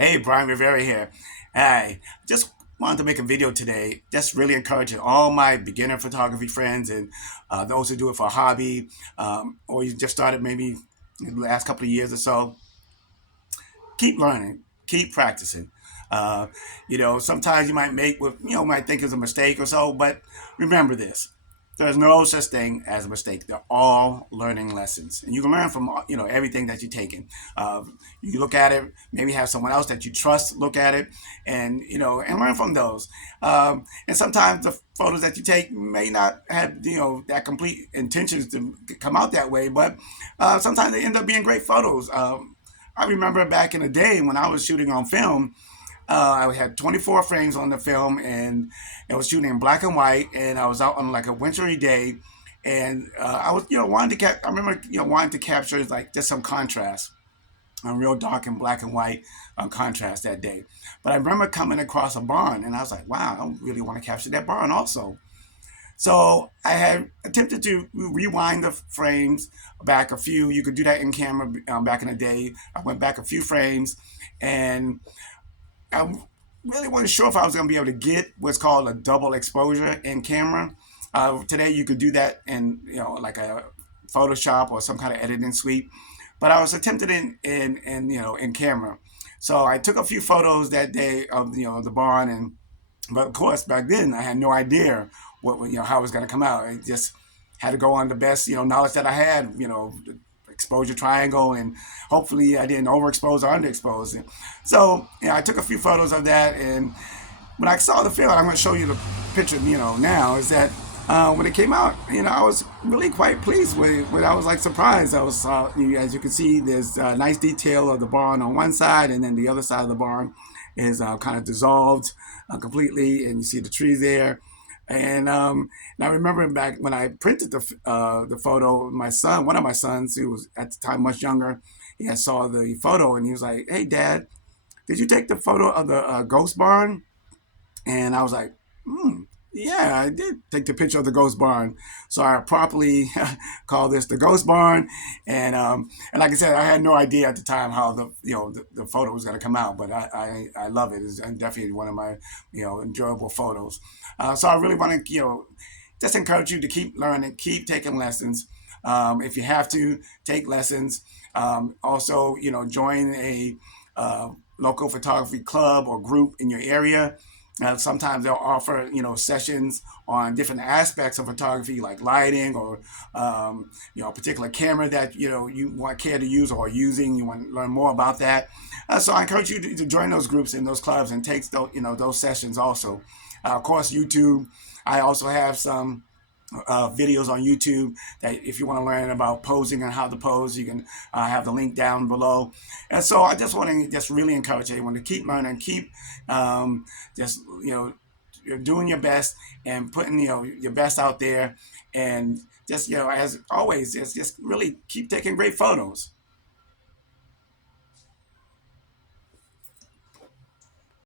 Hey, Brian Rivera here. Hey, just wanted to make a video today. Just really encouraging all my beginner photography friends and those who do it for a hobby, or you just started maybe in the last couple of years or so. Keep learning, keep practicing. Uh, sometimes you might make what might think is a mistake or so, but remember this: there's no such thing as a mistake. They're all learning lessons, and you can learn from everything that you're taking. Uh, you look at it, maybe have someone else that you trust look at it, and and learn from those. And sometimes the photos that you take may not have that complete intentions to come out that way, but sometimes they end up being great photos. I remember back in the day when I was shooting on film, I had 24 frames on the film, and I was shooting in black and white, and I was out on like a wintry day, and I was wanting to I remember wanting to capture like just some contrast, real dark and black and white contrast that day. But I remember coming across a barn, and I was like, wow, I really want to capture that barn also. So I had attempted to rewind the frames back a few. You could do that in camera back in the day. I went back a few frames, and I really wasn't sure if I was going to be able to get what's called a double exposure in camera. Today you could do that in like a Photoshop or some kind of editing suite, but I was attempted in camera. So I took a few photos that day of the barn, and but of course, back then I had no idea how it was going to come out. I just had to go on the best knowledge that I had. Exposure triangle, and hopefully I didn't overexpose or underexpose. And so I took a few photos of that, and when I saw the film, I'm going to show you the picture. Now is that. When it came out, I was really quite pleased with it. I was like surprised. I was, as you can see, there's a nice detail of the barn on one side, and then the other side of the barn is kind of dissolved completely, and you see the trees there. And I remember back when I printed the photo, my son, one of my sons, who was at the time much younger, he had saw the photo, and he was like, "Hey, Dad, did you take the photo of the ghost barn?" And I was like, "Hmm, yeah, I did take the picture of the ghost barn." So I properly called this the ghost barn. And like I said, I had no idea at the time how the photo was going to come out, but I love it. It's definitely one of my enjoyable photos. So I really want to just encourage you to keep learning, keep taking lessons. If you have to take lessons, also join a local photography club or group in your area. Sometimes they'll offer sessions on different aspects of photography, like lighting or a particular camera that you want care to use or using. You want to learn more about that. So I encourage you to join those groups in those clubs and take those sessions also. Of course, YouTube. I also have some videos on YouTube that if you want to learn about posing and how to pose, you can have the link down below. And so I just want to just really encourage everyone to keep learning, keep just you're doing your best and putting your best out there, and just as always, just really keep taking great photos.